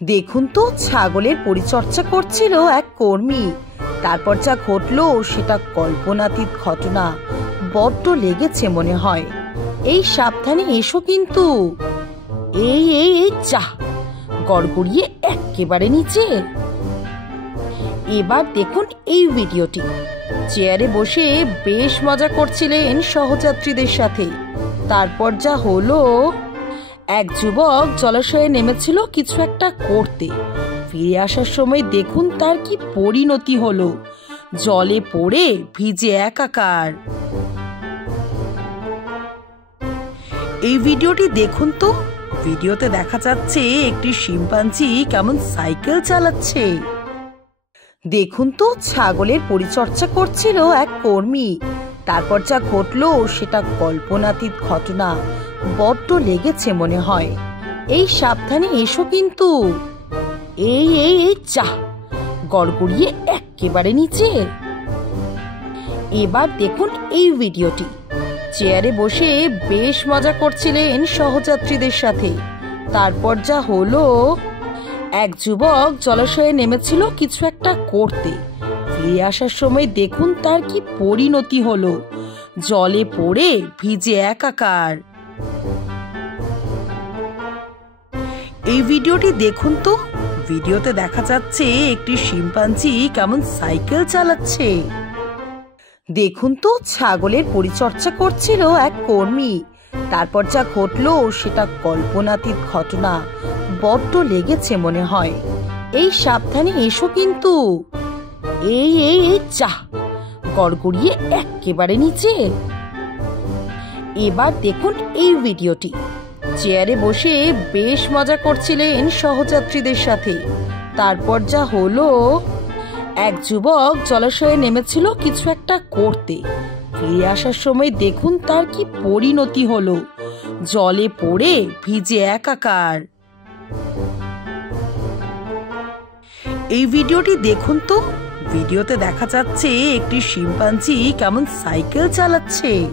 দেখুন তো, ছাগলের পরিচর্যা করছিল এক কর্মী। তারপর যা ঘটলো সেটা কল্পনাতীত ঘটনা। বড্ড লেগেছে মনে হয়। এই সাবধানে এসো কিন্তু। এই এই এই যা, গড়গড়িয়ে একেবারে নিচে। এবার দেখুন এই ভিডিওটি। চেয়ারে বসে বেশ মজা করছিলেন সহযাত্রীদের সাথে। তারপর যা হলো, এক যুবক জলাশয়ে নেমেছিল কিছু একটা করতে। ফিরে আসার সময় দেখুন তার কি পরিণতি হলো। জলে পড়ে ভিজে একাকার। এই ভিডিওটি দেখুন তো। ভিডিওতে দেখা যাচ্ছে একটি শিম্পাঞ্জি কেমন সাইকেল চালাচ্ছে। দেখুন তো, ছাগলের পরিচর্যা করছিল এক কর্মী। তারপর যা ঘটলো সেটা কল্পনাতীত ঘটনা। বড্ড লেগেছে মনে হয়। এই সাবধানে এসো কিন্তু। এই এই এই যা, গড়গড়িয়ে একেবারে নিচে। এবার দেখুন এই ভিডিওটি। চেয়ারে বসে বেশ মজা করছিলেন সহযাত্রীদের সাথে। তারপর যা হলো, এক যুবক জলাশয়ে নেমেছিল কিছু একটা করতে। ফিরে আসার সময় দেখুন তার কি পরিণতি হলো। জলে পড়ে ভিজে একাকার। এই ভিডিওটি দেখুন তো। ভিডিওতে দেখা যাচ্ছে একটি শিম্পাঞ্জি কেমন সাইকেল চালাচ্ছে। দেখুন তো, ছাগলের পরিচর্যা করছিল এক কর্মী। তারপর যা ঘটলো সেটা কল্পনাতীত ঘটনা। বড্ড লেগেছে মনে হয়। এই সাবধানে এসো কিন্তু। এই এই এই যা, গড়গড়িয়ে একেবারে নিচে। এবার দেখুন এই ভিডিওটি। চেয়ারে বসে বেশ মজা করছিলেন সহযাত্রীদের সাথে। তারপর যা হলো, এক যুবক জলাশয়ে নেমেছিল কিছু একটা করতে। ফিরে আসার সময় দেখুন তার কি পরিণতি হলো। জলে পড়ে ভিজে একাকার। এই ভিডিওটি দেখুন তো। ভিডিওতে দেখা যাচ্ছে একটি শিম্পাঞ্জি কেমন সাইকেল চালাচ্ছে।